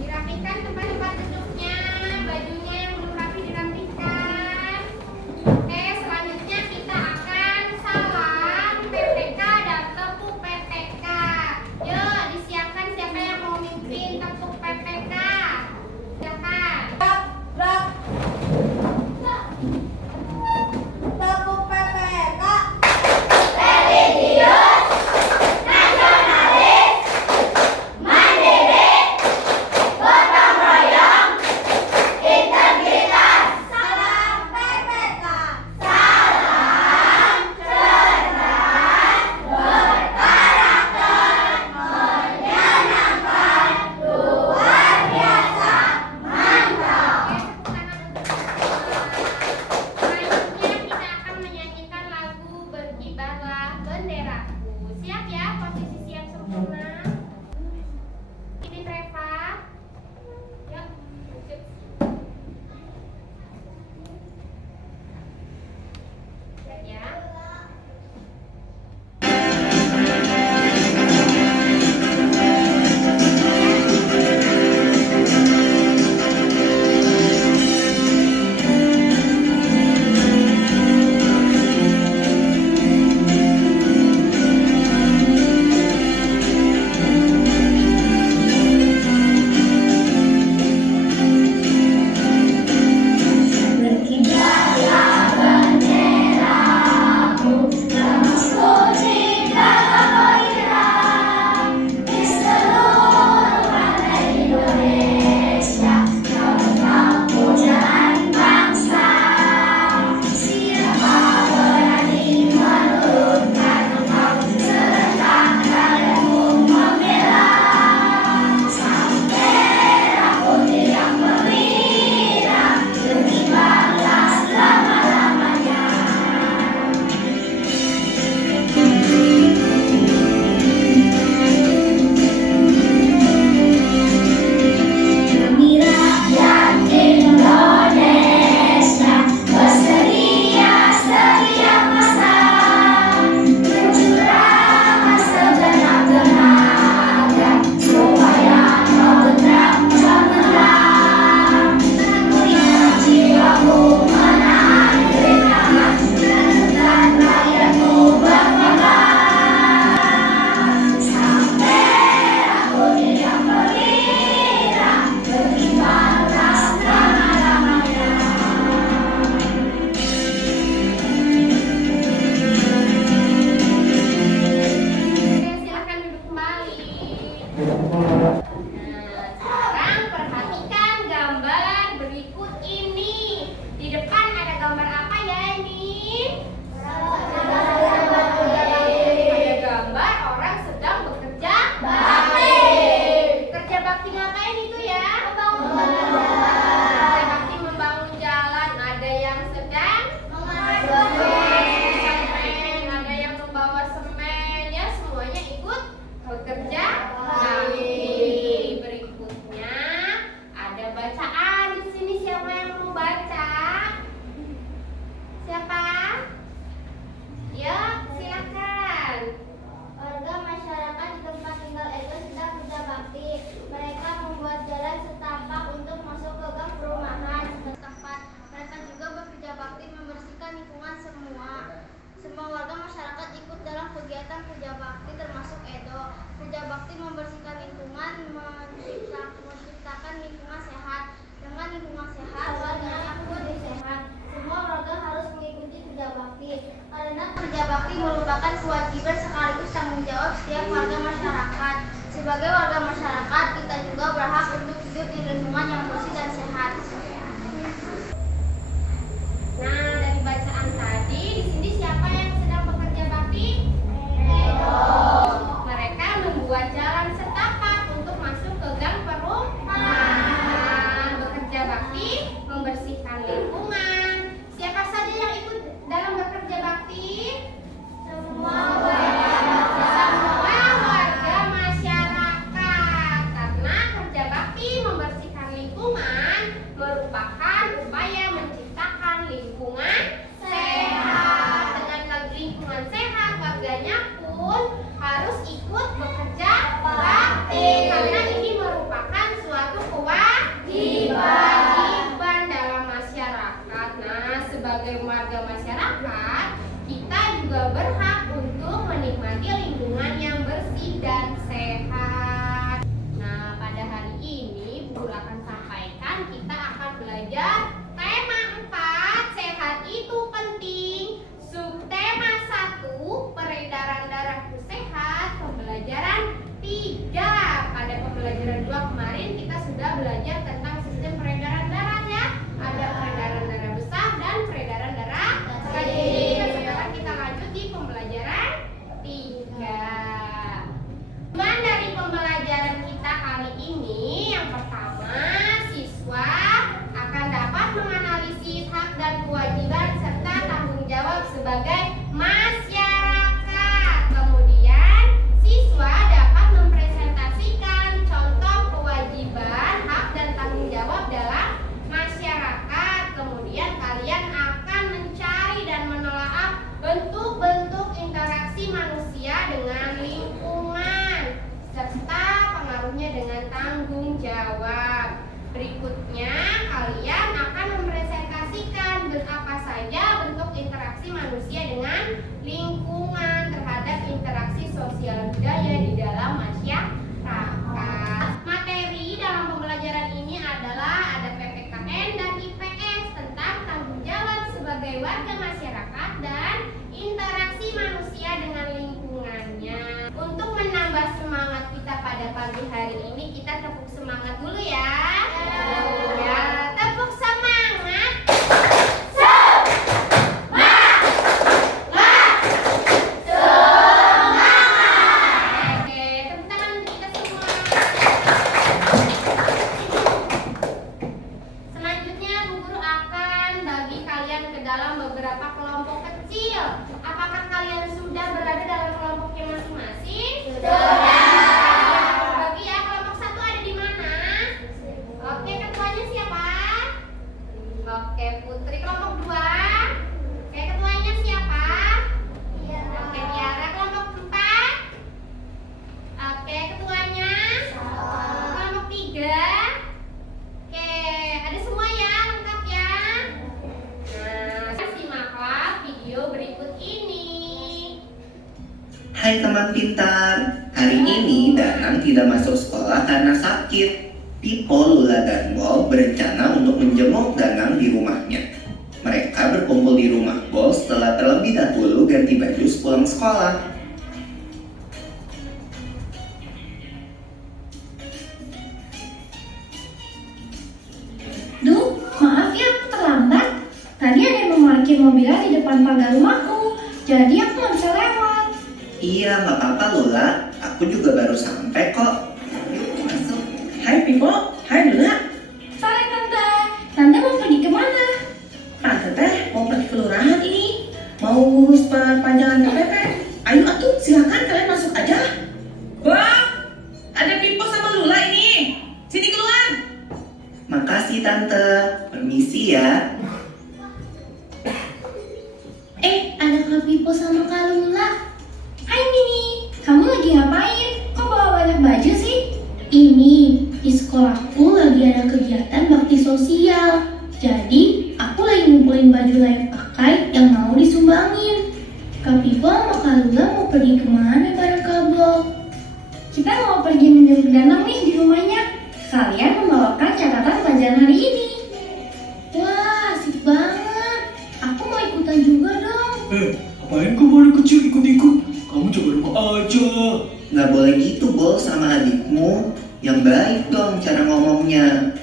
Dirapikan tempat-tempat duduknya, bajunya yang belum rapi dirapikan. Oke, selanjutnya kita akan salam PTK dan tepuk PTK. Yuk, disiapkan siapa yang mau mimpin tepuk PTK. Silakan. Tepuk PPK. Religius, nasionalis, mandiri, gotong royong, integritas, Salam PPK. salam cerdas, berkarakter, menyenangkan, luar biasa, mantap. Selanjutnya kita akan menyanyikan lagu Berkibarlah Benderaku. Siap ya, posisi siap sempurna. Ini Reva. Yuk, lanjut. Siap ya. Berkibarlah benderaku, lemasku cinta gembira di seluruh pantai Indonesia, kau tetap pujaan bangsa. Siapa berani menurunkan engkau, serta kalianmu membela sang merah putih yang berwira, berkibarlah selama-lamanya. Demi rakyat Indonesia, bersedia setiap masa, bercurahlah segenap tenaga, supaya kau tetap cemerlang. Punya jiwamu menahan keringat, dan rakyatmu berkembang. Sang merah putih yang berwira, berkibarlah selama-lamanya. Oke, silakan duduk kembali. Nah, sekarang perhatikan gambar berikut ini. Di depan ada gambar apa ya ini? Ada gambar orang sedang bekerja bakti. Kerja bakti ngapain itu ya? Kerja bakti membangun jalan. Ada yang sedang semen, ada yang membawa semen, ya semuanya ikut bekerja bakti. Berikutnya ada bacaan di sini. Siapa yang mau baca? Siapa? Ya, silakan. Warga masyarakat di tempat tinggal Edo sedang kerja bakti. Mereka membuat jalan setapak untuk masuk ke gang perumahan setempat. Mereka juga bekerja bakti membersihkan lingkungan semua. Semua warga masyarakat ikut dalam kegiatan kerja bakti termasuk Edo. Kerja bakti membersihkan lingkungan, menciptakan lingkungan sehat. Dengan lingkungan sehat, warganya pun jadi sehat. Semua warga harus mengikuti kerja bakti. Karena kerja bakti merupakan kewajiban sekaligus tanggung jawab setiap warga masyarakat. Sebagai warga masyarakat, kita juga berhak untuk hidup di lingkungan yang bersih dan sehat. Nah, dari bacaan tadi, di sini siapa yang sedang bekerja bakti? Edo. Mereka membuat jalan setapak untuk masuk ke gang perumahan. Bekerja bakti membersihkan lingkungan. Siapa saja yang ikut dalam bekerja bakti? Semua warga masyarakat. Karena kerja bakti membersihkan lingkungan merupakan upaya menciptakan lingkungan sehat. Dengan lingkungan sehat, warganya pun harus ikut bekerja warga masyarakat, kita juga berhak untuk menikmati lingkungan yang bersih dan sehat. Nah, pada hari ini Bu Guru akan sampaikan kita akan belajar tema 4, sehat itu penting. Subtema 1, peredaran darahku sehat. Pembelajaran 3. Pada pembelajaran 2 kemarin kita sudah belajar tentang sistem peredaran darah ya. Ada peredaran darah besar dan peredaran darah kecil. Sekarang kita lanjut di pembelajaran 3. Teman dari pembelajaran kita kali ini, yang pertama, siswa akan dapat menganalisis hak dan kewajiban serta tanggung jawab sebagai masyarakat. Kemudian, siswa dapat mempresentasikan contoh kewajiban, hak dan tanggung jawab dalam masyarakat. Kemudian, kalian akan mencari dan menelaah bentuk-bentuk interaksi manusia dengan lingkungan serta pengaruhnya dengan tanggung jawab. Berikutnya, kalian akan mempresentasikan apa saja bentuk interaksi manusia dengan lingkungan terhadap interaksi sosial budaya di dalam masyarakat. Materi dalam pembelajaran ini adalah ada PPKN dan IPS tentang tanggung jawab sebagai warga masyarakat dan interaksi manusia dengan lingkungannya. Untuk menambah semangat kita pada pagi hari ini, kita tepuk semangat dulu ya. Ya, tepuk semangat. Oke, tepuk tangan untuk kita semua. Selanjutnya Bu Guru akan bagi kalian ke dalam beberapa kelompok kecil. Apakah kalian sudah berada dalam kelompoknya masing-masing? Sudah. Bagi ya, kelompok 1 ada di mana? Oke, ketuanya siapa? Oke, Putri. Kelompok 2? Oke, ketuanya siapa? Oke, Tiara. Kelompok 4? Oke, ketuanya? Kelompok 3? Oke, ada semua ya, lengkap ya? Nah, simaklah video berikut ini. Hai teman pintar, hari ini Danang tidak masuk sekolah karena sakit. Pipo, Lula, dan Bol berencana untuk menjenguk Danang di rumahnya. Mereka berkumpul di rumah Bol setelah terlebih dahulu ganti baju sepulang sekolah. Duh, maaf ya aku terlambat. Tadi ada yang memarkir mobilnya di depan pagar rumahku, jadi aku nggak bisa lewat. Iya, nggak apa-apa Lula, aku juga baru sampai kok. Yuk masuk. Hai Pipo, hai Lula. Sore tante, tante mau pergi kemana? Tante teh mau pergi kelurahan ini, mau ngurus perpanjangan KTP. Ayo atuh, silakan kalian masuk aja. Wah, ada Pipo sama Lula ini. Sini keluar. Makasih Tante, permisi ya. Ada Kak Pipo sama Kak Lula. Hai Mini, kamu lagi ngapain? Kok bawa banyak baju sih? Ini, di sekolahku lagi ada kegiatan bakti sosial. Jadi, aku lagi ngumpulin baju layak pakai yang mau disumbangin. Kak Pipo sama Kak Lula mau pergi kemana bareng Kak Blo? Kita mau pergi menjenguk Danang nih di rumahnya. Kalian membawakan catatan pelajaran hari ini. Wah, asik banget. Aku mau ikutan juga dong. Ngapain kamu anak kecil ikut-ikut? Kamu coba rumah aja. Nggak boleh gitu Bol sama adikmu. Yang baik dong cara ngomongnya.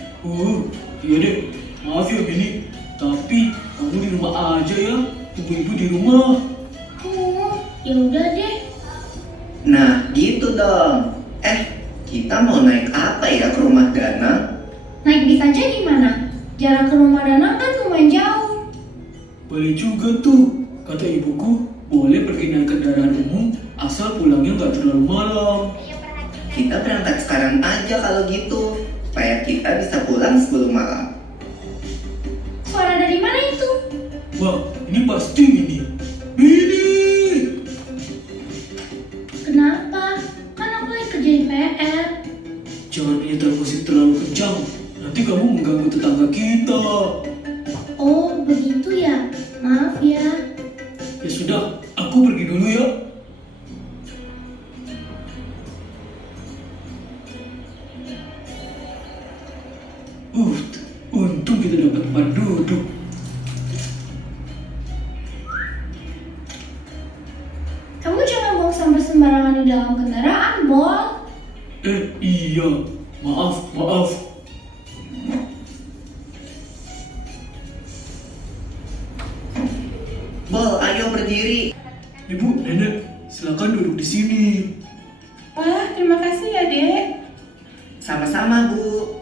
Iya deh. Maaf ya Bini. Tapi kamu di rumah aja ya. Ibu-ibu di rumah. Ya udah deh. Nah gitu dong. Kita mau naik apa ya ke rumah Danang? Naik bis aja gimana? Jarak ke rumah Danang kan lumayan jauh. Boleh juga tuh. Kata ibuku, boleh pergi naik kendaraan umum asal pulangnya nggak terlalu malam. Kita berangkat sekarang aja kalau gitu, supaya kita bisa pulang sebelum malam. Suara dari mana itu? Wah, ini pasti Bini. Bini! Kenapa? Kan aku lagi kerjain PR. Jangan nyetel musik terlalu kencang. Nanti kamu mengganggu tetangga kita. Oh, begitu ya. Maaf ya. buang sampah sembarangan di dalam kendaraan, Bol. Iya. Maaf. Bol, ayo berdiri. Ibu, Nenek, silakan duduk di sini. Wah, terima kasih ya, Dek. Sama-sama, Bu.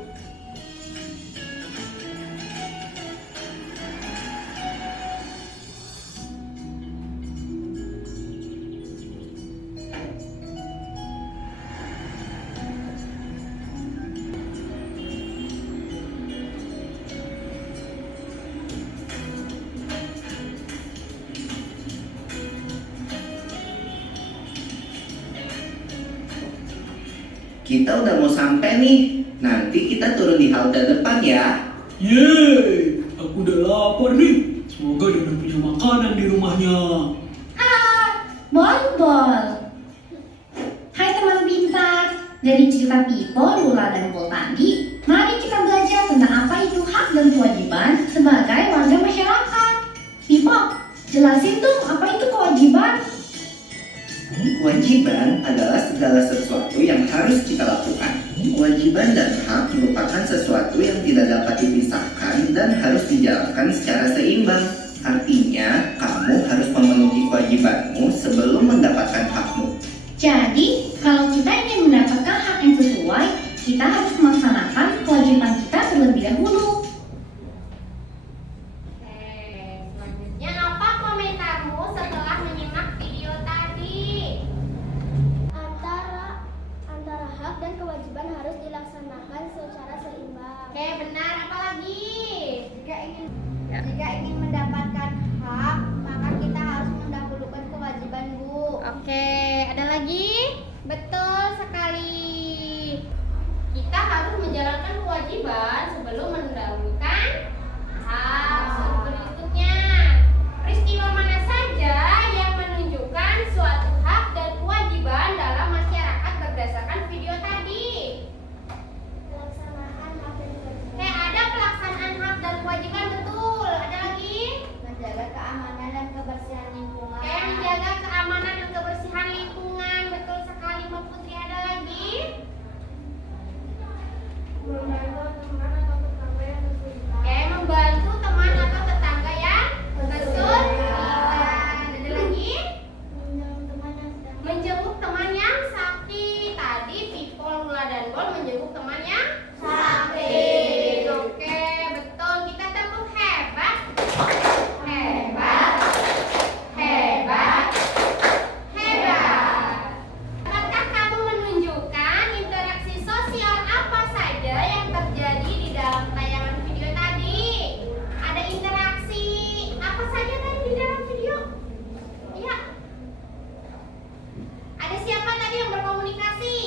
Kita udah mau sampai nih. Nanti kita turun di halte depan ya. Yeay, aku udah lapar nih. Semoga Nenek punya makanan di rumahnya. Bol. Hai teman pintar. Dari cerita Pipo, Lula, dan Bol tadi, mari kita belajar tentang apa itu hak dan kewajiban sebagai warga masyarakat. Pipo, jelasin dong apa itu kewajiban. Kewajiban adalah segala sesuatu yang harus kita lakukan. Kewajiban dan hak merupakan sesuatu yang tidak dapat dipisahkan dan harus dijalankan secara seimbang. Artinya, kamu harus memenuhi kewajibanmu sebelum mendapatkan hakmu. Jadi, kalau kita ingin mendapatkan hak yang sesuai, kita harus melaksanakan kewajiban kita terlebih dahulu. Selanjutnya apa komentarmu setelah menyimak video tadi? Antara hak dan kewajiban harus dilaksanakan secara seimbang. Oke, benar. Apa lagi? Jika ingin mendapatkan hak, maka kita harus mendahulukan kewajiban, Bu. Oke, ada lagi? Betul sekali. Kita harus menjalankan kewajiban sebelum mendahulukan hak. Berikutnya, peristiwa mana saja yang menunjukkan suatu hak dan kewajiban dalam masyarakat berdasarkan video tadi? Pelaksanaan hak dan kewajiban. Oke, ada pelaksanaan hak dan kewajiban, betul. Ada lagi? Menjaga keamanan dan kebersihan lingkungan. Oke, menjaga keamanan dan kebersihan lingkungan, betul sekali Mbak Putri. Ada lagi? Membantu teman atau tetangga yang kesulitan. Oke, membantu teman atau tetangga yang kesulitan. Ada lagi? Menjenguk teman yang sakit. Tadi Pipo, Lula, dan Bol menjenguk teman yang sakit. Oke, betul. Kita tepuk hebat. Hebat. Hebat. Hebat. Dapatkah kamu menunjukkan interaksi sosial apa saja yang terjadi di dalam tayangan video tadi? Ada interaksi apa saja tadi di dalam video? Iya. Ada siapa tadi yang berkomunikasi?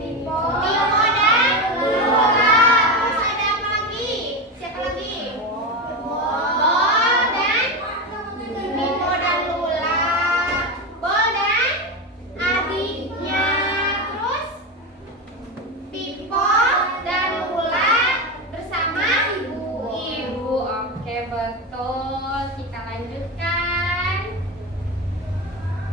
Pipo. Pipo dan Lula. Terus ada apa lagi? Siapa lagi? Bol dan Pipo dan Lula. Bol dan adiknya. Terus Pipo dan Lula bersama ibu. Oke, betul. Kita lanjutkan.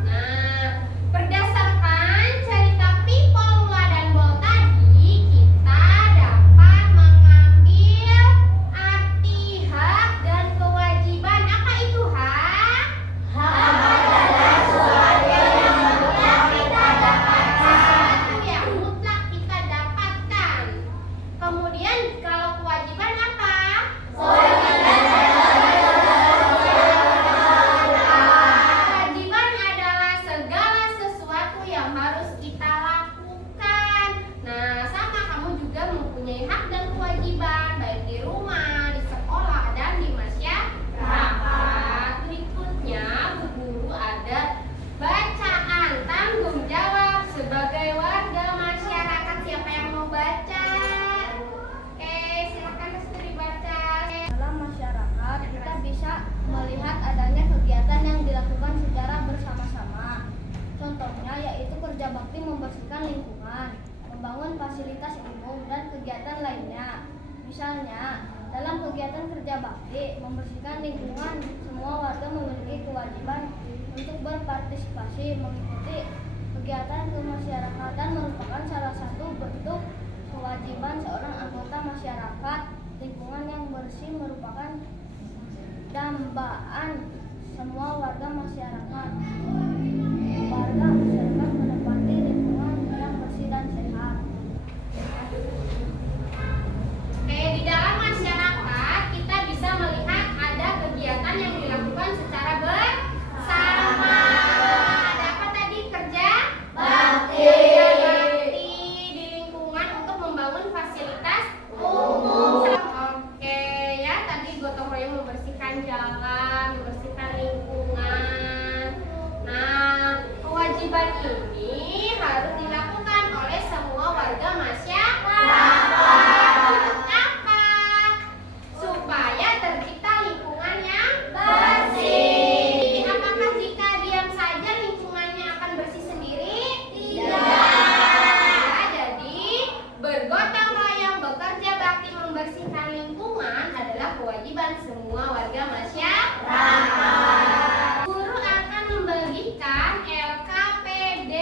Nah, berdasarkan cerita Pipo, Lula, dan Bol tadi, kita dapat mengambil arti hak dan kewajiban. Apa itu hak? Sesuatu yang mutlak kita dapatkan. Kemudian kalau kewajiban apa? Kewajiban adalah segala sesuatu yang harus kita lakukan. Nah, sama kamu juga mempunyai hak dan kewajiban baik di rumah, di sekolah, dan di masyarakat. Berikutnya, Bu Guru ada bacaan tanggung jawab sebagai warga masyarakat. Siapa yang mau baca? Oke, silakan Lestari baca. Dalam masyarakat, kita bisa melihat adanya kegiatan yang dilakukan secara bersama-sama. Contohnya yaitu kerja bakti membersihkan lingkungan, membangun fasilitas umum, dan kegiatan lainnya. Misalnya, Dalam kegiatan kerja bakti, membersihkan lingkungan, semua warga memiliki kewajiban untuk berpartisipasi. Mengikuti kegiatan kemasyarakatan merupakan salah satu bentuk kewajiban seorang anggota masyarakat. Lingkungan yang bersih merupakan dambaan semua warga masyarakat. Warga masyarakat menempati lingkungan yang bersih dan sehat. Di dalam masyarakat kita bisa melihat ada kegiatan yang dilakukan secara bersama. Ada apa tadi? Kerja bakti. Kerja bakti di lingkungan untuk membangun fasilitas umum. Oke ya, tadi gotong royong membersihkan jalan, membersihkan lingkungan. Nah, kewajiban ini harus dilakukan oleh semua warga masyarakat. Untuk apa? Supaya tercipta lingkungan yang bersih. Apakah jika diam saja lingkungannya akan bersih sendiri? Tidak. Jadi, bergotong royong bekerja bakti membersihkan lingkungan adalah kewajiban semua warga masyarakat. Guru akan membagikan LKPD.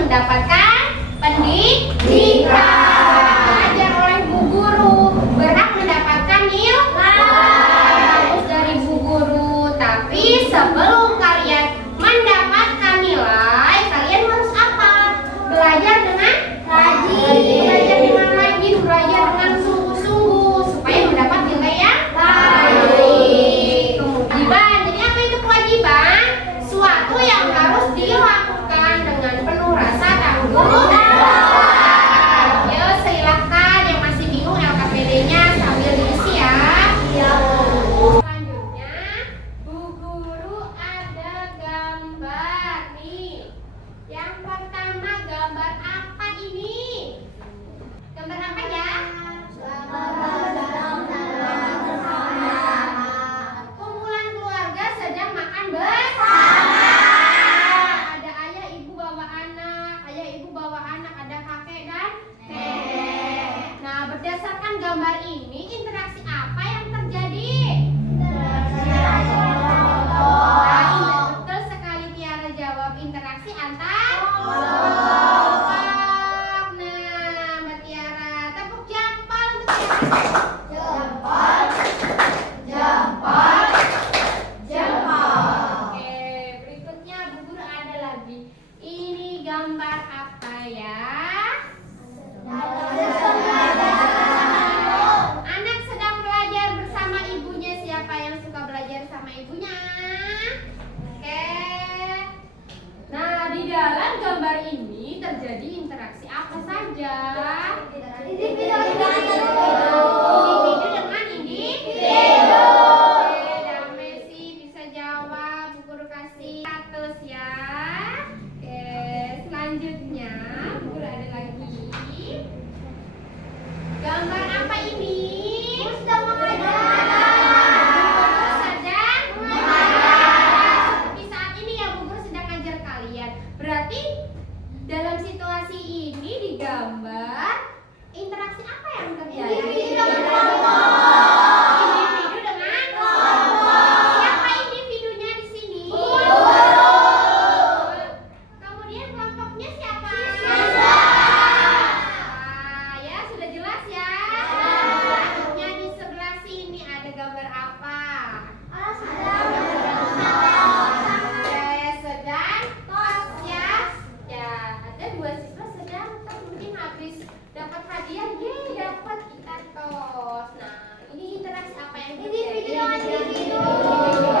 mendapatkan pendidikan. Belajar oleh Bu Guru, berhak mendapatkan nilai bagus dari Bu Guru. Tapi sebelum kalian mendapatkan nilai, kalian harus apa? Belajar dengan rajin, belajar dengan rajin, belajar dengan sungguh-sungguh supaya mendapat nilai yang baik. Kewajiban, jadi apa itu kewajiban? Suatu yang harus dilakukan dengan penuh rasa tanggung jawab. Yo, silakan yang masih bingung LKPD-nya sambil diisi ya. Selanjutnya, Bu Guru ada gambar nih. Yang pertama, gambar apa ini? Gambar apa ya? Kumpulan keluarga sedang makan bersama. Ada ayah, ibu bawa anak, ada kakek dan nenek. Nah, berdasarkan gambar ini, interaksi apa yang terjadi? Betul sekali Tiara jawab, interaksi antar kelompok. Nah, Mbak Tiara, tepuk jempol untuk Tiara. Oke, berikutnya Bu Guru ada lagi. Ini gambar apa ya? Anak sedang belajar bersama ibunya. Siapa yang suka belajar sama ibunya? Oke. Nah, di dalam gambar ini terjadi interaksi apa saja? Individu dengan individu. Oke, dan Messi bisa jawab. Bu Guru kasih 100 ya. Oke, selanjutnya Bu Guru ada lagi. Gambar apa ini? Sedang mengajar. Seperti saat ini ya, Bu Guru sedang ngajar kalian. Berarti dalam situasi ini digambar interaksi apa yang terjadi? Individu dengan kelompok. Siapa individunya di sini? Kemudian kelompoknya siapa? Ya, sudah jelas ya. Selanjutnya di sebelah sini ada gambar apa? Sedang tos ya. Ya, ada 2 siswa sedang mungkin habis dapat hadiah, dapat kita tos. Nah, ini interaksi apa yang terjadi? Individu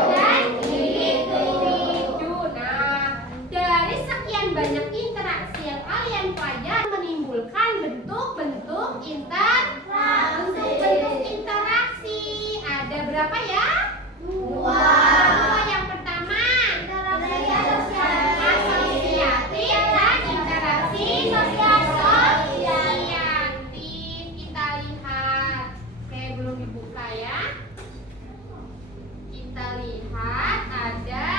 dan individu. Nah, dari sekian banyak interaksi yang kalian pelajari menimbulkan bentuk-bentuk interaksi. Ada berapa ya? 2. Yang pertama, asosiatif dan interaksi asosiatif. Kita lihat. Oke, belum dibuka ya. Kita lihat ada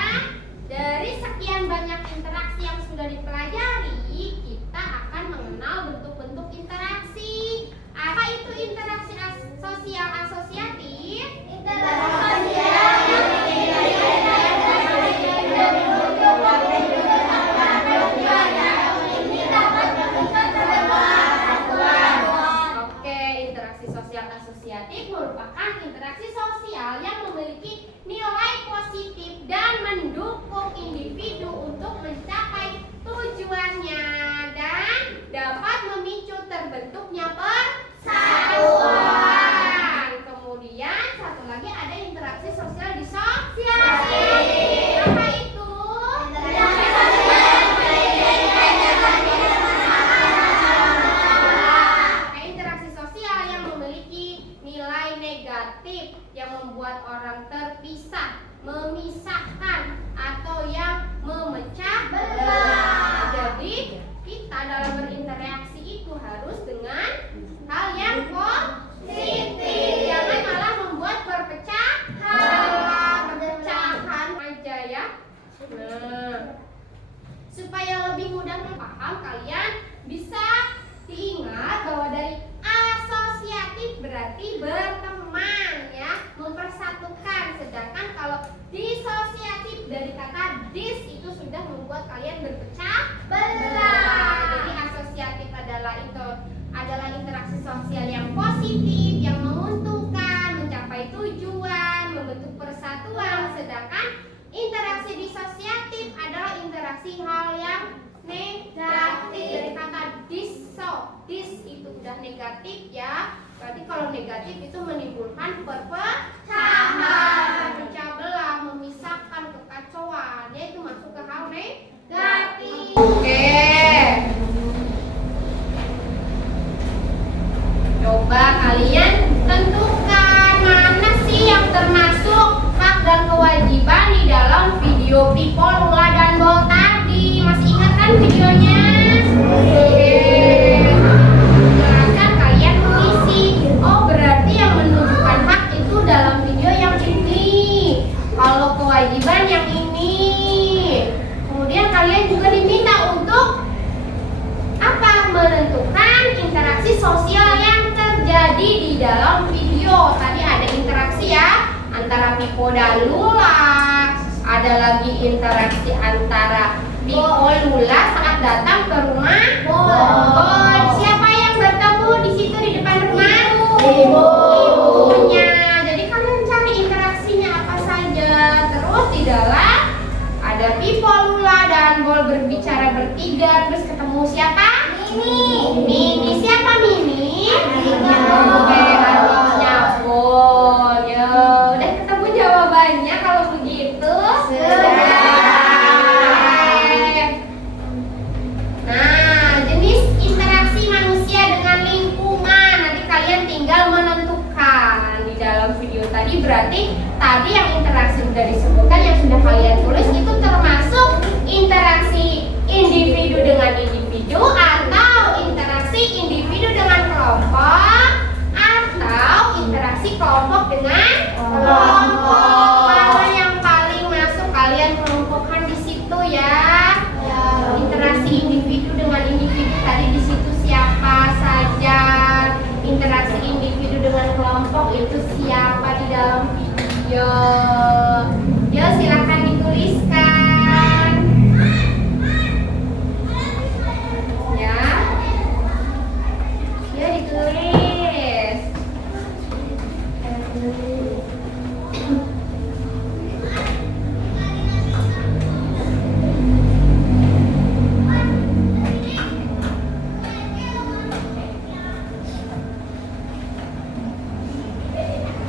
dari sekian banyak interaksi yang sudah dipelajari, kita akan mengenal bentuk-bentuk interaksi. Apa itu interaksi sosial asosiatif? Oke, interaksi sosial asosiatif merupakan interaksi sosial yang memiliki nilai positif dan mendukung individu untuk mencapai tujuannya dan dapat memicu terbentuknya persatuan. Kemudian satu lagi ada interaksi sosial disosiatif. Apa itu? Interaksi sosial yang memiliki nilai negatif yang membuat orang terpisah, memisahkan, atau yang memecah belah. Jadi kita dalam berinteraksi itu harus dengan hal yang positif. Jangan malah membuat perpecahan aja ya. Nah, supaya lebih mudah paham, kalian bisa diingat bahwa dari asosiatif berarti berteman ya, mempersatukan. Sedangkan kalau disosiatif dari kata dis itu sudah membuat kalian berpecah belah. Jadi asosiatif adalah interaksi sosial yang positif, yang menguntungkan, mencapai tujuan, membentuk persatuan. Sedangkan interaksi disosiatif adalah interaksi hal yang negatif. Dari kata dis itu udah negatif ya. Berarti kalau negatif itu menimbulkan perpecahan, memecah belah, memisahkan, kekacauan. Ya itu masuk ke hal negatif. Oke. Coba kalian tentukan mana sih yang termasuk hak dan kewajiban di dalam video Pipo, Lula, dan Bol tadi. Masih ingat kan videonya? Jelaskan kalian mengisi. Oh, berarti yang menunjukkan hak itu dalam video yang ini. Kalau kewajiban yang ini. Kemudian kalian juga diminta untuk apa? Menentukan interaksi sosial yang terjadi di dalam video. Tadi ada interaksi ya antara Pipo dan Lula. Ada lagi interaksi antara Pipo Lula saat datang ke rumah Bol. Siapa yang bertemu di situ di depan rumah? Ibunya. Jadi kalian cari interaksinya apa saja. Terus di dalam ada Pipo, Lula, dan Bol berbicara bertiga. Terus ketemu siapa? Mini. Siapa Mini? Oke, adiknya Bol. Ya, udah ketemu jawabannya kalau begitu. Nah, jenis interaksi manusia dengan lingkungan nanti kalian tinggal menentukan di dalam video tadi. Berarti tadi yang interaksi sudah disebutkan, yang sudah kalian tulis itu termasuk interaksi individu dengan individu, atau interaksi individu dengan kelompok, atau interaksi kelompok dengan kelompok. Mana yang paling masuk kalian kelompokkan di situ ya. Interaksi individu dengan individu tadi di situ siapa saja. Interaksi individu dengan kelompok itu siapa di dalam video. Yo, silakan dituliskan. Ya. Ya, ditulis.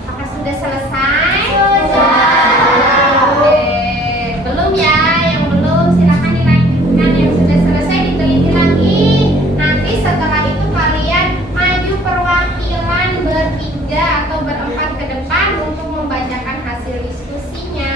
Apakah sudah selesai? Oke. Belum ya? Yang belum silakan dilanjutkan. Yang sudah selesai diteliti lagi. Nanti setelah itu kalian maju perwakilan bertiga atau berempat ke depan untuk membacakan hasil diskusinya.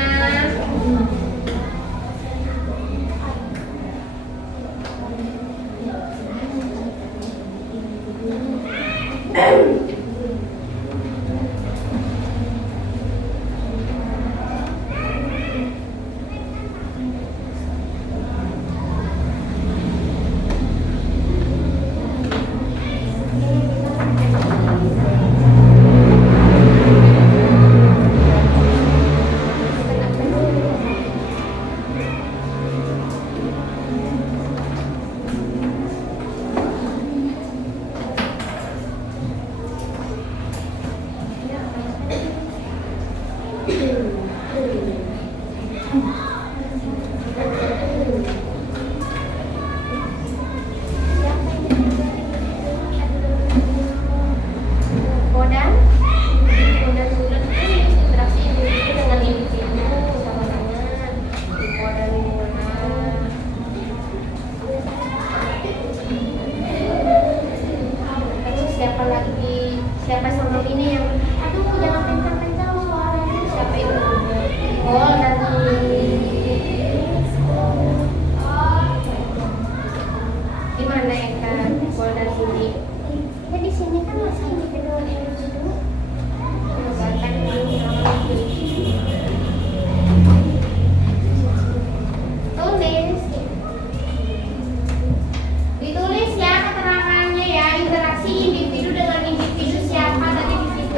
Kodan bulat itu interaksi individu dengan individu sama dengan kodan bulat. Terus siapa lagi? Siapa sama ini yang aduh jangan kencang-kencang suaranya. Siapa itu? Bol dan di mana ya kan? Bol dan ini. Ya di sini kan masih individu. Batak tulis. Ditulis ya keterangannya ya, interaksi individu dengan individu siapa tadi di situ.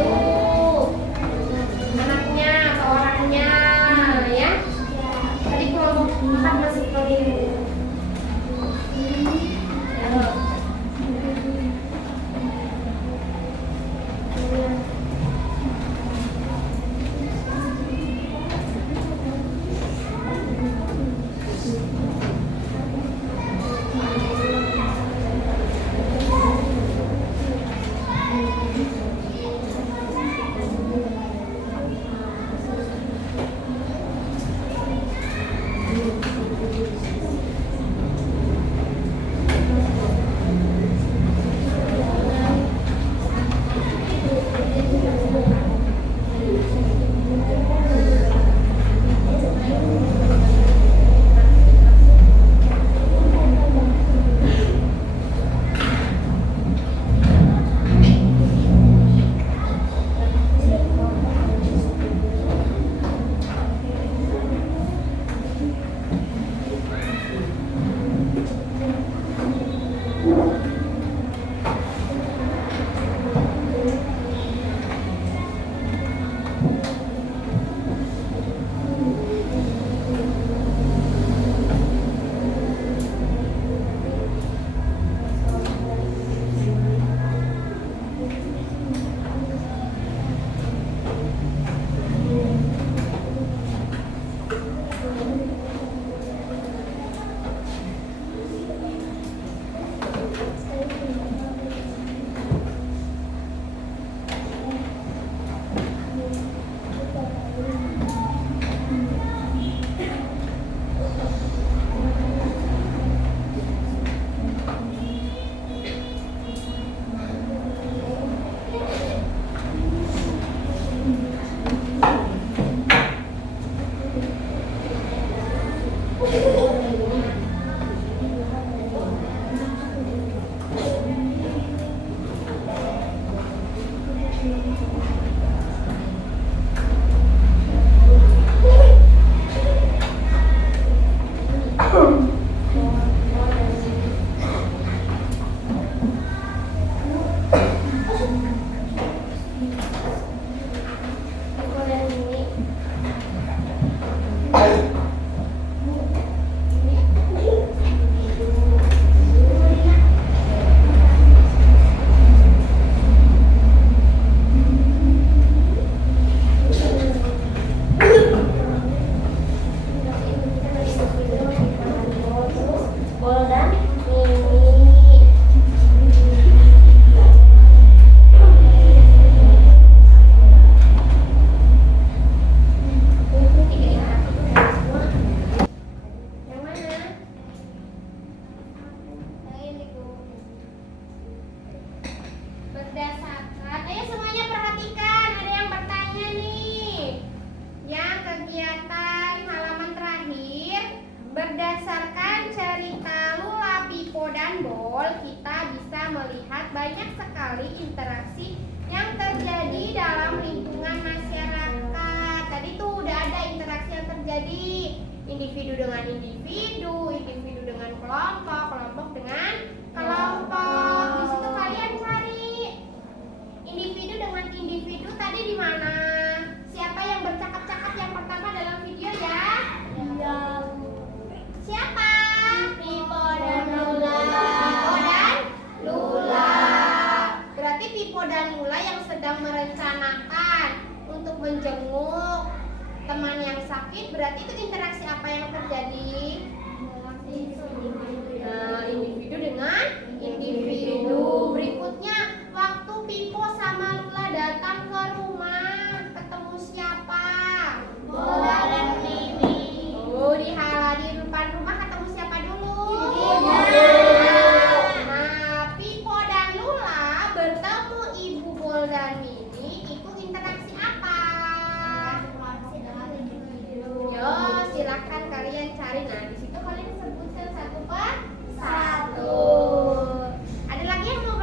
sendiri. Individu dengan individu, individu dengan kelompok, kelompok dengan kelompok. Di situ kalian cari individu dengan individu tadi di mana? Siapa yang bercakap-cakap yang pertama dalam video ya? Siapa? Pipo dan Lula. Pipo dan Lula. Berarti Pipo dan Lula yang sedang merencanakan untuk menjenguk teman yang sakit. Berarti itu interaksi apa yang terjadi? Nah, individu dengan individu. Berikutnya, waktu Pipo sama Lula datang ke rumah, ketemu siapa? Bola dan Mimi. Oh, di depan rumah ketemu siapa dulu? Nah, Pipo dan Lula bertemu Ibu Bol dan Mimi, itu interaksi apa? Yo, silakan kalian cari. Nah, di situ kalian sebutkan satu per satu. Ada lagi yang mau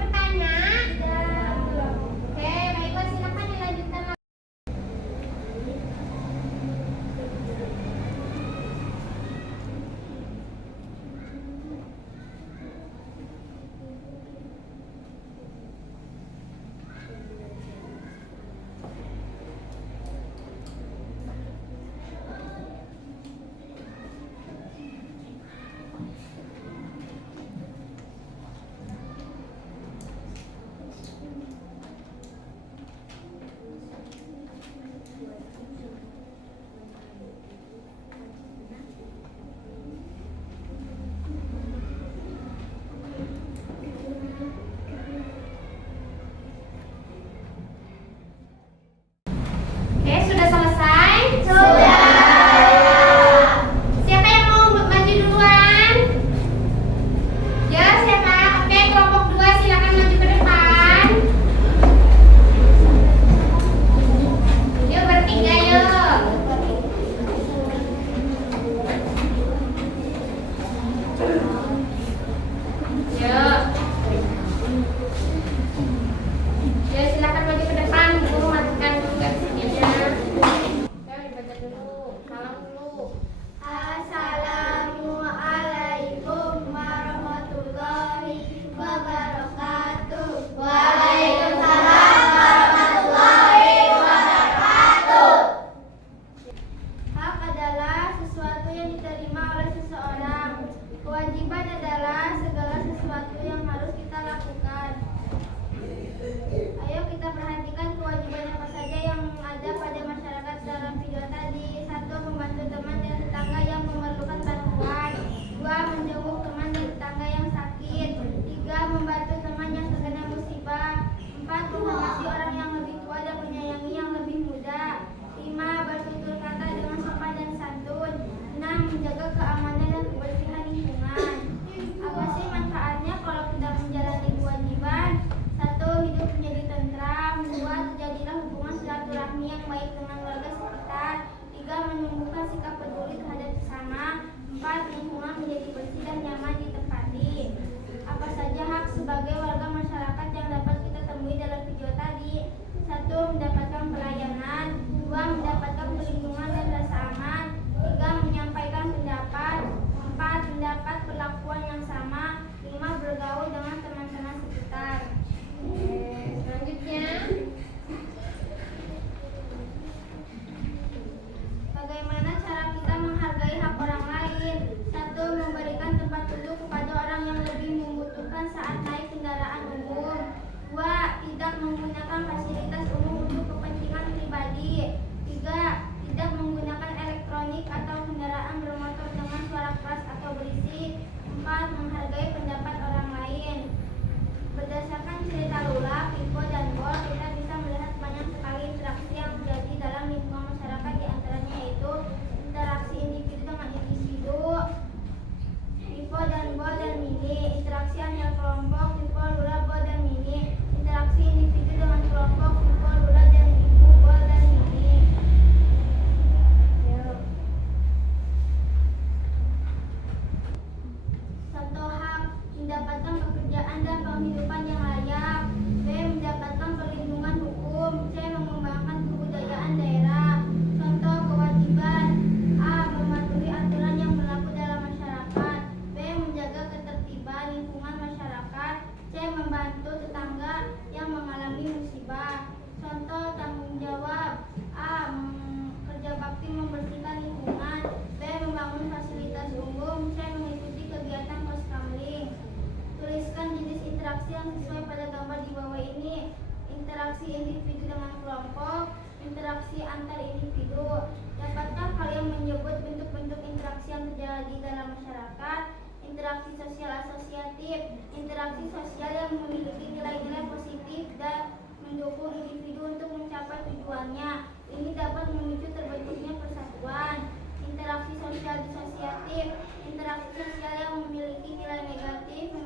interaksi sosial yang memiliki nilai-nilai positif dan mendukung individu untuk mencapai tujuannya. Ini dapat memicu terbentuknya persatuan. Interaksi sosial disosiatif, interaksi sosial yang memiliki nilai negatif,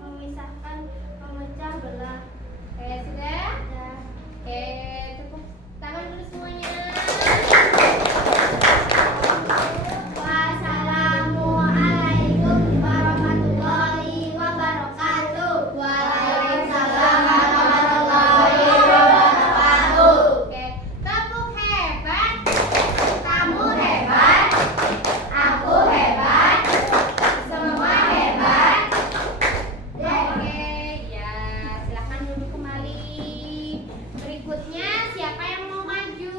memisahkan, memecah belah. Oke, sudah? Ya. Oke, tepuk tangan dulu semuanya. Wassalamualaikum warahmatullahi wabarakatuh. Waalaikumsalam warahmatullahi wabarakatuh. Oke, tepuk hebat. Kamu hebat. Aku hebat. Semua hebat. Oke, ya silakan duduk kembali. Berikutnya siapa yang mau maju?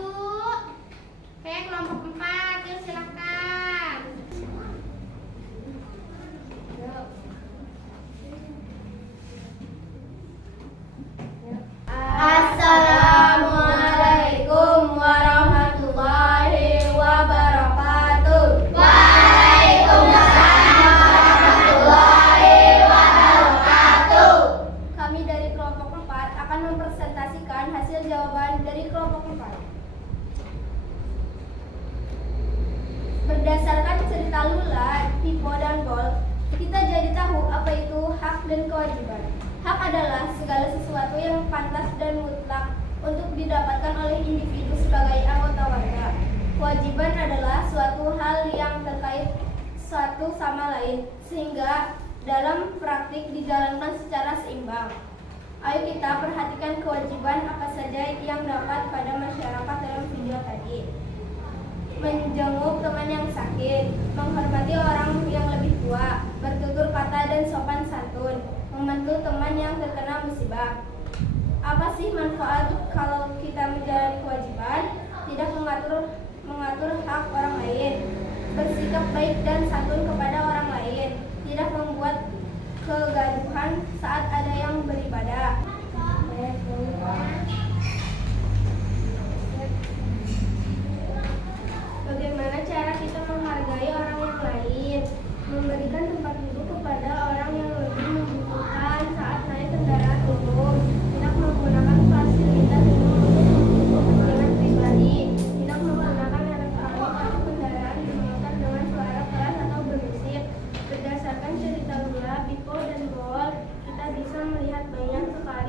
Oke, kelompok 4, yuk silakan. Yuk. Assalamualaikum warahmatullahi wabarakatuh. Waalaikumsalam warahmatullahi wabarakatuh. Kami dari kelompok 4 akan mempresentasikan hasil jawaban dari kelompok 4. Berdasarkan cerita Lula, Pipo, dan Bol, kita jadi tahu apa itu hak dan kewajiban. Hak adalah segala sesuatu yang pantas dan mutlak untuk didapatkan oleh individu sebagai anggota warga. Kewajiban adalah suatu hal yang terkait satu sama lain, sehingga dalam praktik dijalankan secara seimbang. Ayo kita perhatikan kewajiban apa saja yang dapat pada masyarakat dalam video tadi. Menjenguk teman yang sakit, menghormati orang yang lebih tua, bertutur kata dan sopan santun, membantu teman yang terkena musibah. Apa sih manfaat kalau kita menjalani kewajiban? Tidak mengatur hak orang lain, bersikap baik dan santun kepada orang lain, tidak membuat kegaduhan saat ada yang beribadah. Bagaimana cara kita menghargai orang yang lain? Memberikan tempat duduk kepada orang yang lebih membutuhkan saat naik kendaraan umum. Tidak menggunakan fasilitas umum untuk kepentingan pribadi. Tidak menggunakan elektronik atau kendaraan bermotor dengan suara keras atau berisik. Berdasarkan cerita Lula, Pipo, dan Bol, kita bisa melihat banyak sekali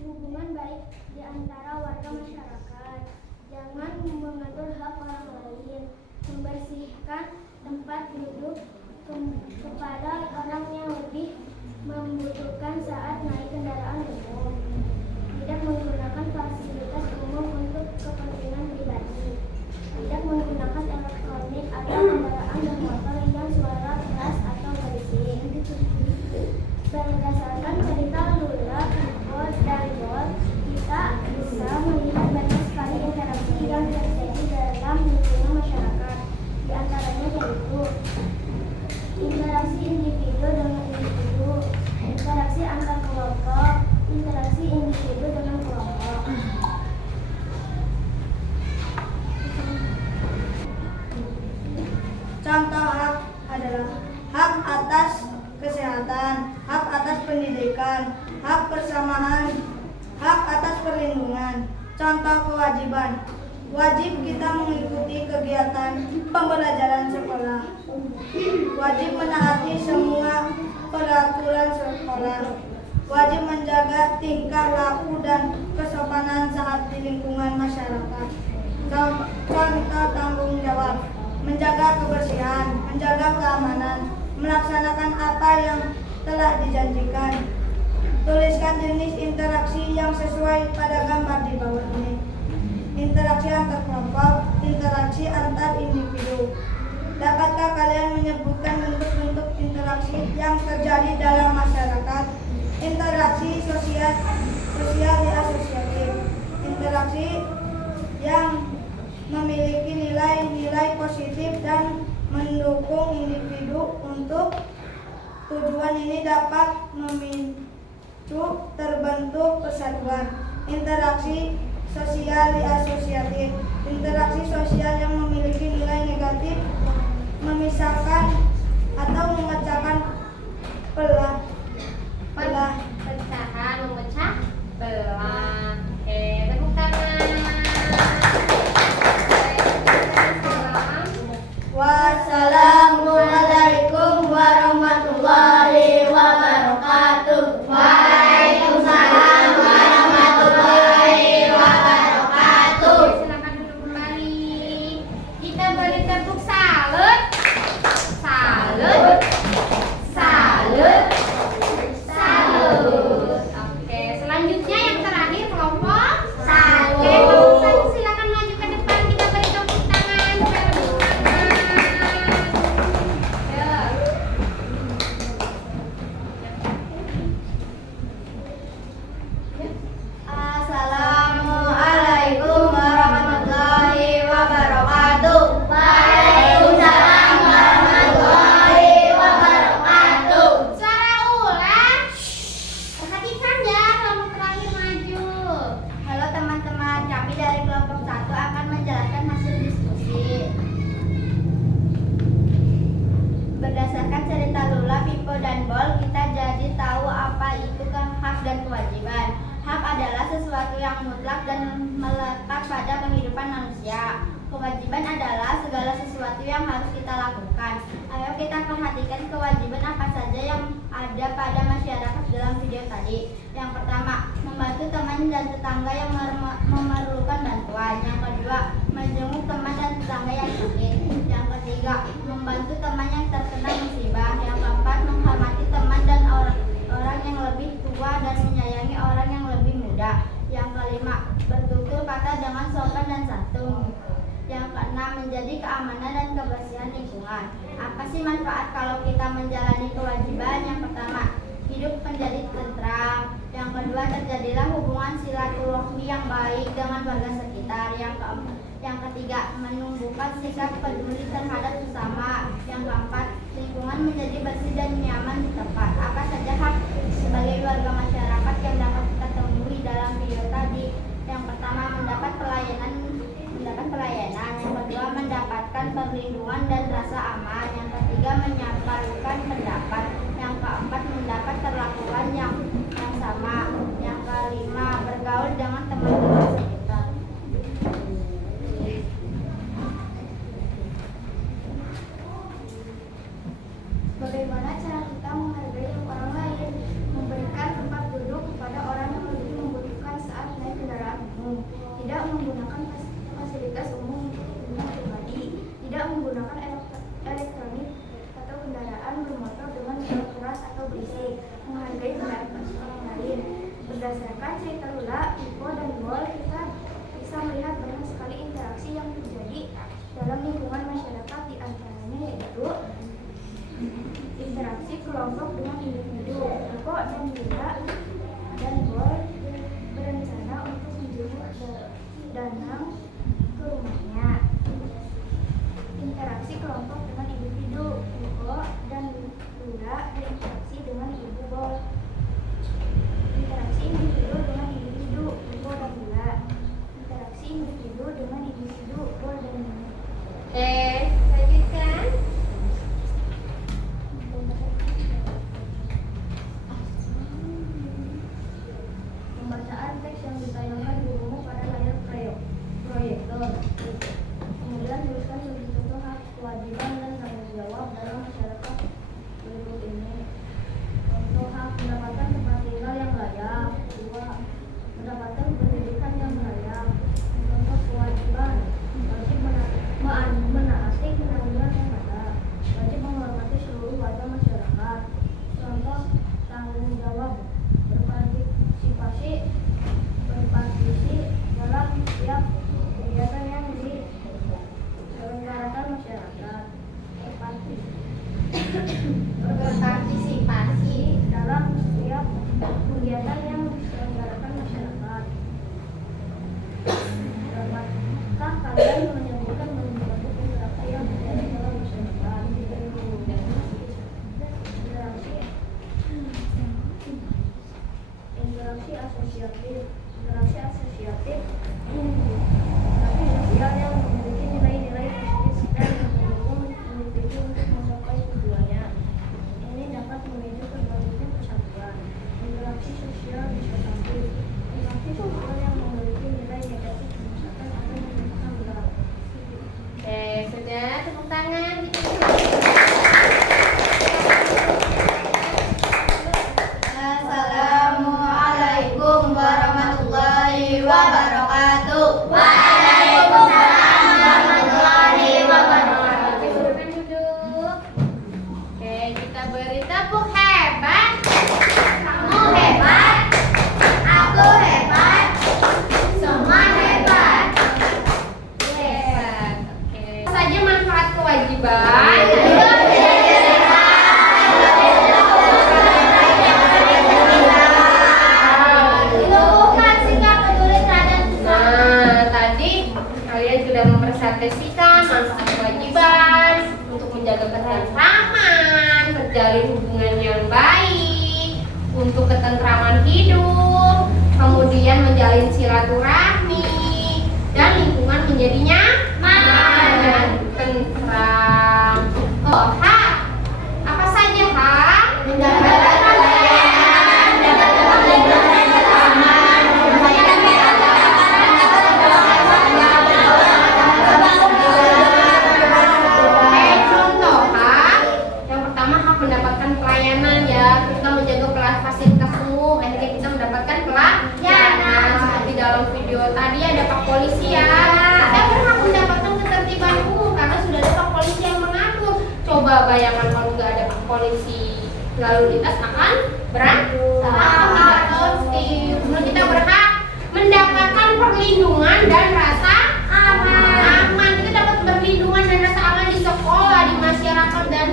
hubungan baik di antara warga masyarakat. Jangan mengatur hak orang lain. Membersihkan tempat duduk kepada orang yang lebih membutuhkan saat naik kendaraan umum. Tidak menggunakan fasilitas umum untuk kepentingan pribadi. Tidak menggunakan elektronik atau kendaraan bermotor yang suara keras atau berisik. Berdasarkan cerita Lula, Pipo, dan Bol, kita bisa melihat banyak sekali interaksi yang terjadi dalam lingkungan masyarakat. Di antaranya yaitu interaksi individu dengan individu, interaksi antar kelompok, interaksi individu dengan kelompok. Contoh hak adalah hak atas kesehatan, hak atas pendidikan, hak persamaan, hak atas perlindungan. Contoh kewajiban. Wajib kita mengikuti kegiatan pembelajaran sekolah. Wajib menaati semua peraturan sekolah. Wajib menjaga tingkah laku dan kesopanan saat di lingkungan masyarakat. Contoh tanggung jawab. Menjaga kebersihan, menjaga keamanan, melaksanakan apa yang telah dijanjikan. Tuliskan jenis interaksi yang sesuai pada gambar di bawah ini. Interaksi antar kelompok, interaksi antar individu. Dapatkah kalian menyebutkan bentuk-bentuk interaksi yang terjadi dalam masyarakat? Interaksi sosial asosiatif. Interaksi yang memiliki nilai-nilai positif dan mendukung individu. Untuk tujuan ini dapat memicu terbentuk persatuan. Interaksi sosial asosiatif. Interaksi sosial yang memiliki nilai negatif, memisahkan atau memecahkan pecahan, memecah belah. Oke, tepuk tangan. Wassalamualaikum warahmatullahi wabarakatuh. Waalaikumsalam warahmatullahi wabarakatuh. Silakan duduk kembali. Kita beri tepuk salut. Salut. Salut. Salut. Oke, selanjutnya yang terakhir kelompok Salut. Oke, kelompok satu silakan maju ke depan. Kita beri tepuk tangan supaya lebih semangat. Ya. Assalamualaikum warahmatullahi wabarakatuh. Waalaikumsalam warahmatullahi wabarakatuh. Suara ulang. Perhatikan ya, kelompok terakhir maju. Halo teman-teman, kami dari kelompok 1 akan menjelaskan hasil diskusi. Berdasarkan cerita Lula, Pipo, dan Bol, kita jadi tahu apa itu hak dan kewajiban. Hak adalah sesuatu yang mutlak dan melekat pada kehidupan manusia. Kewajiban adalah segala sesuatu yang harus kita lakukan. Ayo kita perhatikan kewajiban apa saja yang ada pada masyarakat dalam video tadi. Yang pertama, membantu teman dan tetangga yang memerlukan bantuan. Yang kedua, menjenguk teman dan tetangga yang sakit. Yang ketiga, membantu teman yang terkena musibah. Yang keempat, menghormati teman dan orang yang lebih tua dan menyayangi orang yang lebih muda. Yang kelima, bertutur kata dengan sopan dan santun. Yang keenam, menjadi keamanan dan kebersihan lingkungan. Apa sih manfaat kalau kita menjalani kewajiban? Yang pertama, hidup menjadi tentram. Yang kedua, terjadilah hubungan silaturahmi yang baik dengan warga sekitar. Yang ketiga, menumbuhkan sikap peduli terhadap sesama. Yang keempat, lingkungan menjadi bersih dan nyaman di tempat. Apa saja hak sebagai warga masyarakat yang dapat kita temui dalam video tadi? Yang pertama, mendapat pelayanan. Yang kedua, mendapatkan perlindungan dan rasa aman. Yang ketiga, menyampaikan pendapat. Yang keempat, mendapat perlakuan yang sama. Yang kelima, bergaul dengan teman-teman sekitar. Bagaimana cara kita menghargai orang lain? Memberikan tempat duduk kepada orang yang Berdasarkan cerita Lula, Pipo, dan Bol, kita bisa melihat banyak sekali interaksi yang terjadi dalam lingkungan masyarakat, di antaranya yaitu interaksi kelompok dengan individu. Pipo dan Lula dan Bol berencana untuk menjemput Danang ke rumahnya. Interaksi kelompok dengan individu. Pipo dan Lula berinteraksi dengan ibu Bol. Interaksi individu dengan individu. Pipo dan Lula. Interaksi individu dengan individu. Bol dan Lula. Lanjutkan. Pembacaan teks yang ditayangkan di rumah pada layar proyektor. Kemudian tuliskan contoh hak, kewajiban, dan tanggung jawab dalam masyarakat berikut ini. Contoh hak: mendapatkan tempat tinggal yang layak. 2. Mendapatkan pendidikan yang layak. Contoh kewajiban: wajib menaati undang-undang yang ada. Wajib menghormati seluruh warga masyarakat. Contoh tanggung jawab: berpartisipasi dalam setiap kegiatan yang diselenggarakan masyarakat. Berpartisipasi dalam setiap kegiatan yang diselenggarakan masyarakat. Dapatkah kalian menyebutkan bentuk interaksi yang terjadi dalam masyarakat? Interaksi asosiatif. Interaksi asosiatif interaksi sosial yang memiliki nilai-nilai positif dan mendukung individu untuk mencapai tujuannya. Ini dapat memicu terbentuknya persatuan. Interaksi sosial disosiatif. Interaksi sosial yang memiliki nilai negatif misalkan ada menyebabkan berat. Sudah, tepuk tangan. Assalamualaikum warahmatullahi wabarakatuh. Waalaikumsalam warahmatullahi wabarakatuh. Silakan duduk. Oke, kita beri tepuk hebat. Kamu hebat. Aku hebat. Semua hebat. Hebat. Oke. Apa saja manfaat kewajiban? Tumbuhkan sikap peduli terhadap sesama. Nah, tadi kalian sudah mempresentasikan manfaat kewajiban untuk menjaga ketentraman, terjalin hubungan yang baik, untuk ketentraman hidup, kemudian menjalin silaturahmi, dan lingkungan menjadi nyaman dan tentram. Oh, hak. Apa saja hak? Mendapatkan pelayanan, mendapatkan lingkungan yang aman, Contoh hak. Yang pertama hak mendapatkan pelayanan ya. Kita menjaga fasilitas umum, akhirnya kita mendapatkan pelayanan. Seperti dalam video tadi ada Pak Polisi ya. Kita berhak mendapatkan ketertiban umum karena sudah ada Pak Polisi yang mengatur. Coba bayangkan kalau nggak ada Pak Polisi, lalu lintas akan berantakan. Kemudian kita berhak mendapatkan perlindungan dan rasa aman. Kita dapat perlindungan dan rasa aman di sekolah, di masyarakat, dan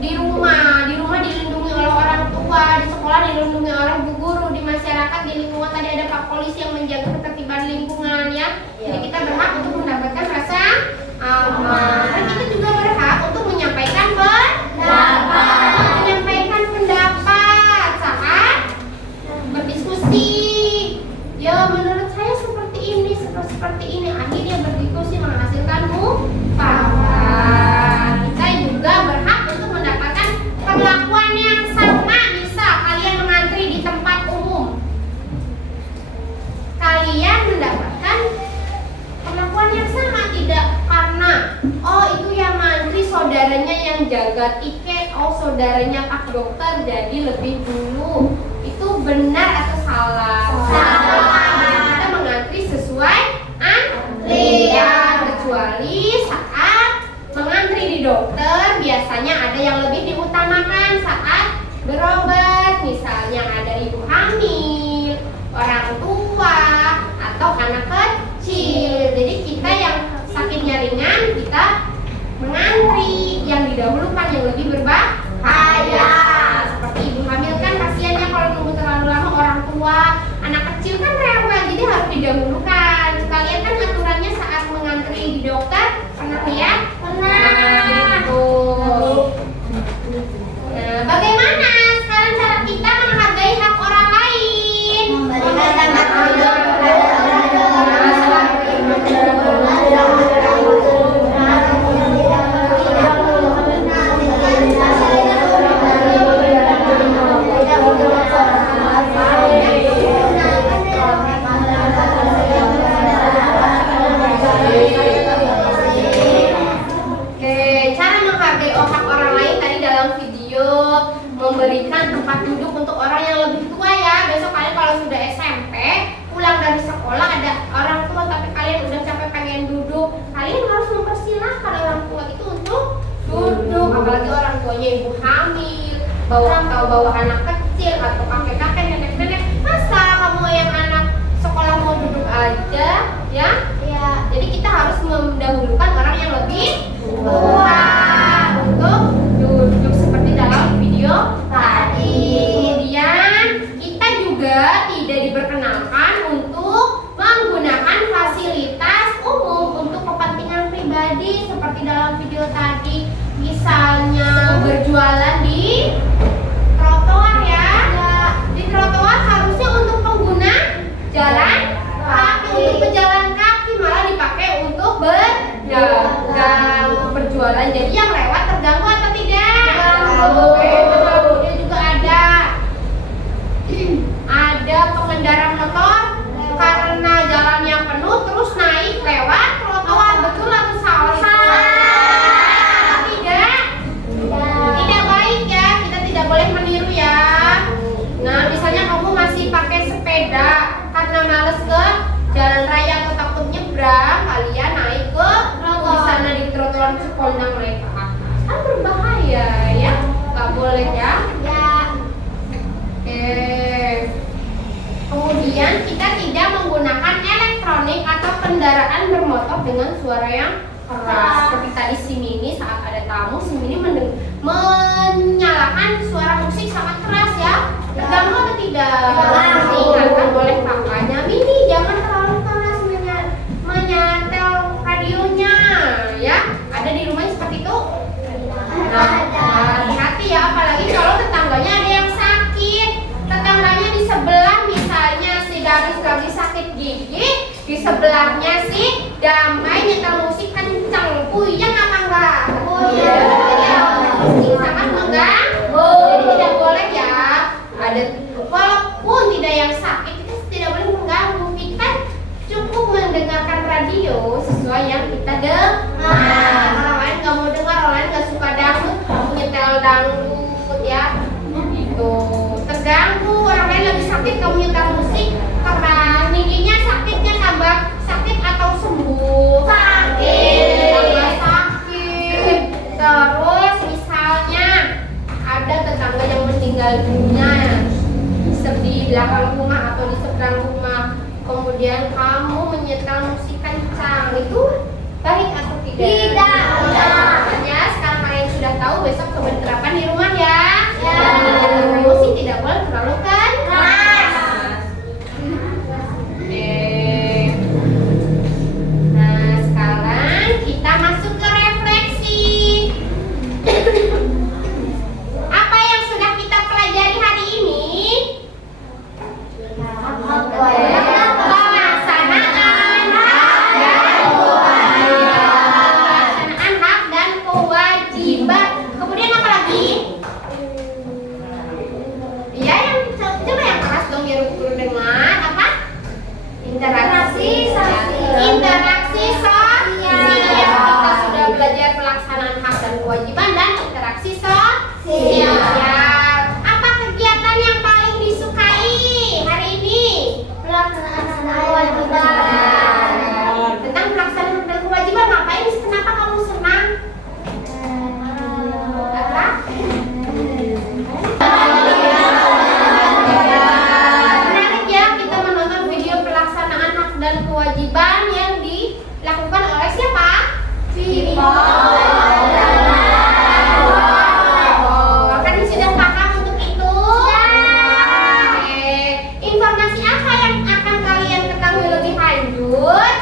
di rumah. Di rumah dilindungi oleh orang tua, di sekolah dilindungi oleh bu guru, di masyarakat, di lingkungan tadi ada Pak Polisi yang menjaga ketertiban lingkungan ya. Jadi kita berhak untuk mendapatkan rasa aman. Dan kita juga berhak untuk menyampaikan pendapat saat berdiskusi. Ya menurut saya seperti ini. Akhirnya berdiskusi menghasilkan mufakat. Kita juga berhak untuk mendapatkan perlakuan yang sama. Misal kalian mengantri di tempat umum, kalian mendapatkan perlakuan yang sama, tidak karena itu yang ngantri saudaranya yang jaga tiket, saudaranya Pak Dokter jadi lebih dulu. Itu benar atau salah? Kita mengantri sesuai antrian, kecuali saat mengantri di dokter biasanya ada yang lebih diutamakan saat berobat. Misalnya ada ibu hamil, didahulukan. Kalian kan aturannya saat mengantri di dokter pernah lihat? Pernah. Nah, bagaimana sekarang cara kita menghargai hak orang lain? Memberikan hak hidup memberikan tempat duduk untuk orang yang lebih tua ya. Besok kalian kalau sudah SMP pulang dari sekolah ada orang tua tapi kalian udah capek pengen duduk, kalian harus mempersilahkan orang tua itu untuk duduk. Apalagi orang tuanya ibu hamil, bawa anak kecil atau kakek-kakek, nenek-nenek, masa kamu yang anak sekolah mau duduk aja ya? Ya. Jadi kita harus mendahulukan orang yang lebih tua untuk duduk seperti dalam video tadi. Kemudian kita juga tidak diperkenankan untuk menggunakan fasilitas umum untuk kepentingan pribadi seperti dalam video tadi. Misalnya berjualan di trotoar ya. Di trotoar harusnya untuk pengguna jalan kaki, untuk pejalan kaki, malah dipakai untuk berdagang, berjualan. Jadi yang lewat terganggu atau tidak? Dia juga ada pengendara motor karena jalan yang penuh terus naik lewat trotoar, betul atau salah? Tidak baik ya, kita tidak boleh meniru ya. Nah, misalnya kamu masih pakai sepeda karena males ke jalan raya atau takut nyebrang, kalian naik ke di sana di trotoar Cikondang naik ke atas, kan berbahaya ya, nggak boleh ya. Kemudian kita tidak menggunakan elektronik atau kendaraan bermotor dengan suara yang keras. Seperti tadi si Mini saat ada tamu, si Mini menyalakan suara musik sangat keras ya. Terganggu atau tidak? Diingatkan oleh kakaknya, Mini jangan terlalu keras menyantel radionya ya. Ada di rumah seperti itu? Nah, hati-hati ya, apalagi kalau tetangganya ada yang sakit. Tetangganya di sebelah misalnya si Daris lagi sakit gigi, di sebelahnya si Damai nyetel musik kencang, puyeng apa enggak? Musik sangat mengganggu. Jadi tidak boleh ya. Ada walaupun tidak yang sakit itu tidak boleh mengganggu. Kita cukup mendengarkan radio sesuai yang kita dengar. Orang lain nggak mau dengar, orang lain nggak suka dangdut, kamu nyetel dangdut ya, gitu. Terganggu, orang lain lagi sakit kamu nyetel musik keras, giginya sakitnya tambah sakit atau sembuh? Sakit, tambah sakit. Terus misalnya ada tetangga yang meninggal dunia di belakang rumah atau di seberang rumah, kemudian kamu menyetel musik kencang, itu baik atau tidak? Tidak. Makanya sekarang kalian sudah tahu, besok coba diterapkan di rumah ya. Musik tidak boleh terlalu keras. Nah, sekarang kita masuk ke refleksi. Apa yang sudah kita pelajari hari ini? Pelaksanaan lanjut.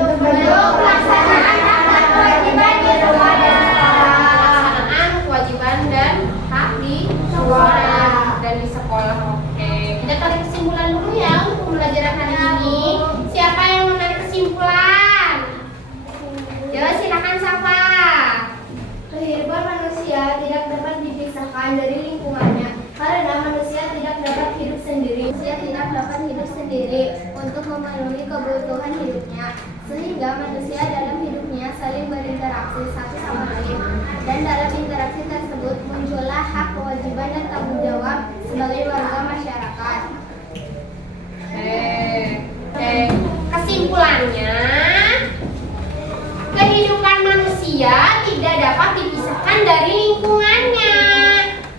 Untuk pelaksanaan hak dan kewajiban di rumah dan sekolah. Pelaksanaan kewajiban dan hak di sekolah dan di sekolah. Oke, kita tarik kesimpulan dulu ya untuk pembelajaran hari ini. Siapa yang mau menarik kesimpulan? Ya, silakan Safa. Kehidupan manusia tidak dapat dipisahkan dari lingkungannya karena manusia tidak dapat hidup sendiri. Manusia tidak dapat hidup sendiri untuk memenuhi kebutuhan hidupnya, sehingga manusia dalam hidupnya saling berinteraksi satu sama lain. Dan dalam interaksi tersebut muncullah hak, kewajiban, dan tanggung jawab sebagai warga masyarakat. Oke. Kesimpulannya, kehidupan manusia tidak dapat dipisahkan dari lingkungannya,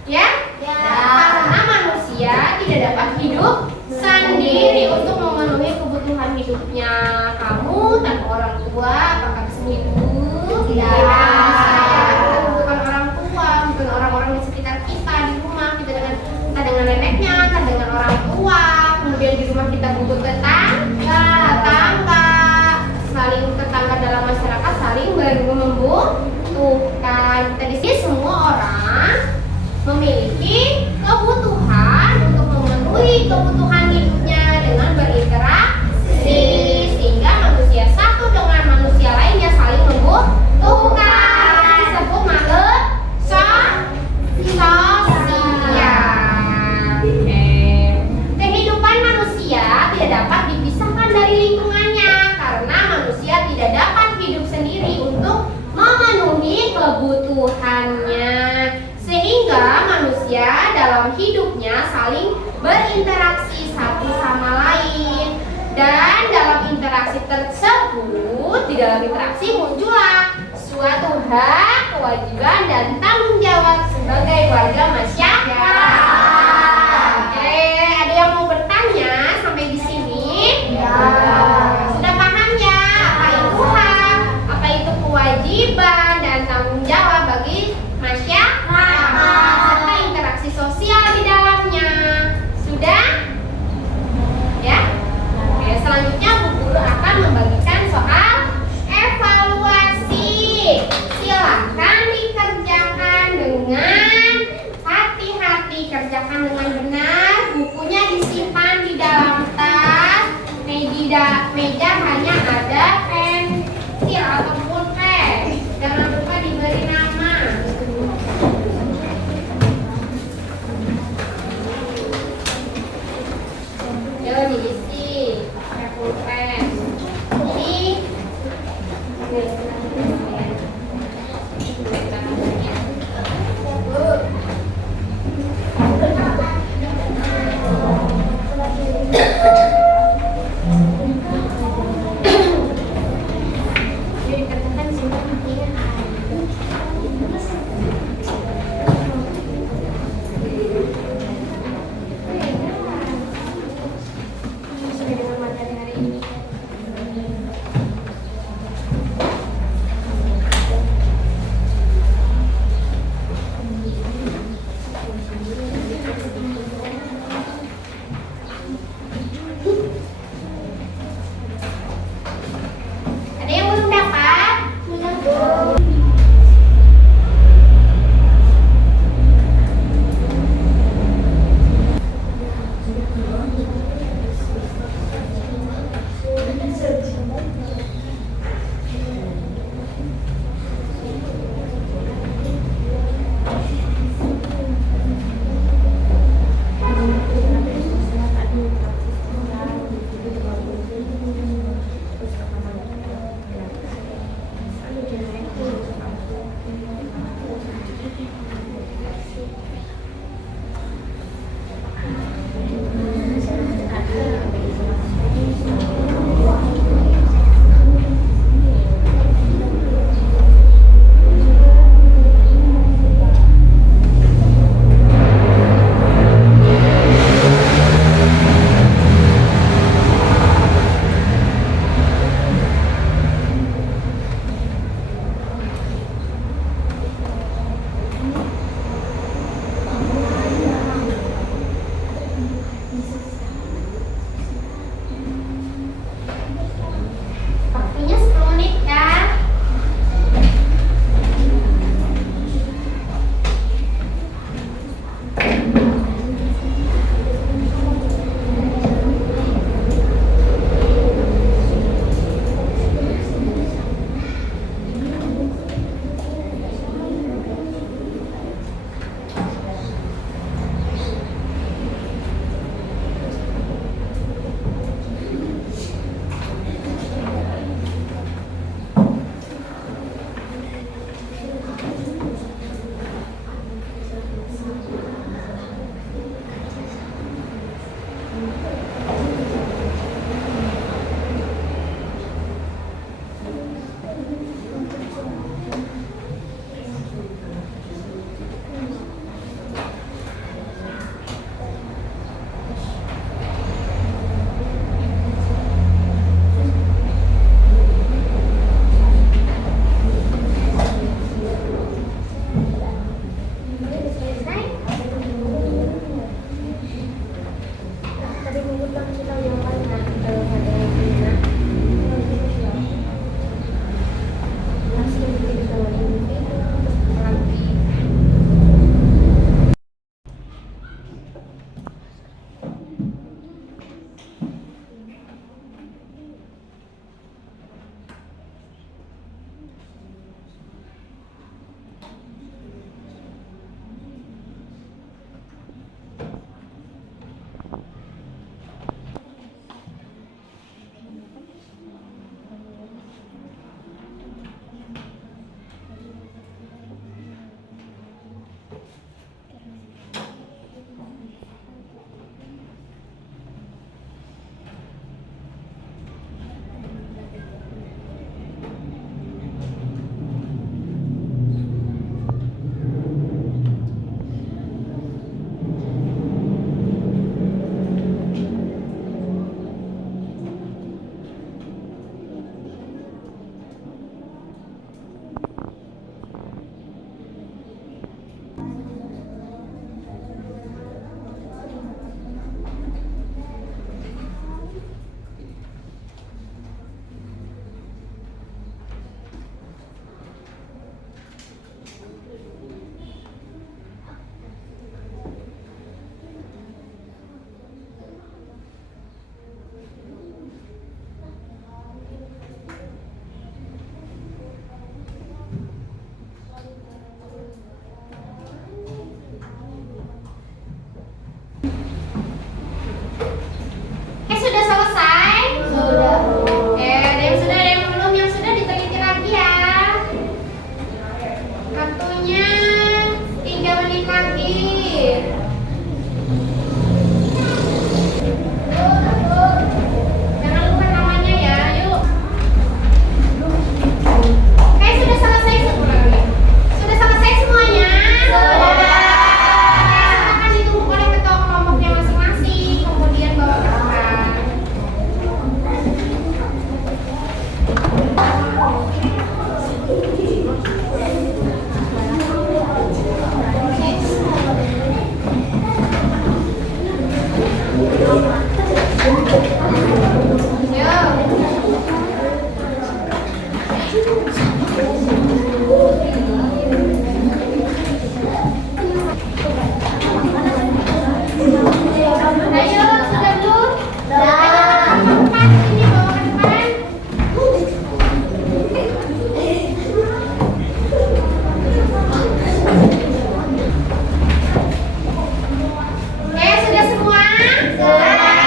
ya? Karena manusia tidak dapat hidup sendiri untuk memenuhi kebutuhan hidupnya. Kamu tanpa orang tua, apakah bisa hidup? Tidak bisa. Bukan orang tua, bukan orang-orang di sekitar kita di rumah. Kita dengan neneknya, kita dengan orang tua. Kemudian di rumah kita butuh tetangga, saling tetangga dalam masyarakat saling membutuhkan. Kita di sini semua orang memiliki kebutuhan untuk memenuhi kebutuhan hidupnya dengan berinteraksi, sehingga manusia satu dengan manusia lainnya saling membutuhkan. Disebut makhluk sosial. Kehidupan manusia tidak dapat dipisahkan dari lingkungannya karena manusia tidak dapat hidup sendiri untuk memenuhi kebutuhannya, sehingga manusia dalam hidupnya saling berinteraksi satu sama lain. Dan dalam interaksi tersebut, di dalam interaksi muncullah suatu hak, kewajiban, dan tanggung jawab sebagai warga masyarakat. Oke, ada yang mau bertanya sampai di sini? Sudah paham ya apa itu hak, apa itu kewajiban, dan tanggung jawab bagi masyarakat serta interaksi sosial di dalamnya. Sudah? Ya? Oke, selanjutnya Bu Guru akan membagikan soal evaluasi. Silakan dikerjakan dengan hati-hati, kerjakan dengan benar. Bukunya disimpan di dalam tas. Meja hanya ada pensil ataupun pen. Jangan lupa diberi nama. Yuk diisi pulpen. Ayo, sudah belum? Tempat ini bawa ke depan. Oke, sudah semua? Sudah.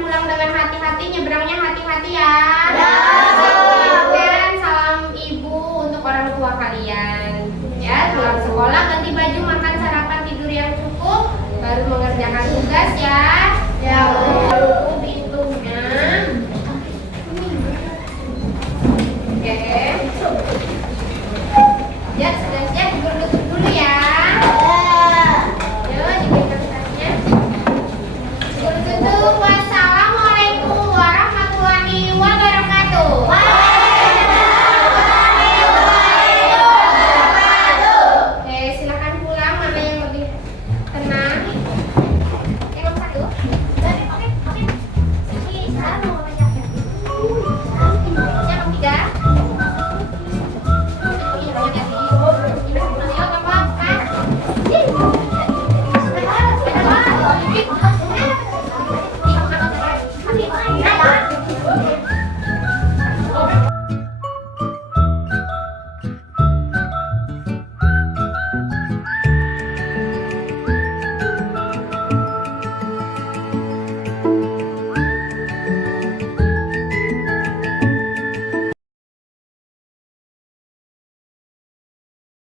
pulang dengan hati-hati, nyebrangnya hati-hati ya. Dan salam ibu untuk orang tua kalian. Ya, pulang sekolah ganti baju, makan sarapan, tidur yang cukup, baru mengerjakan tugas ya. Ya.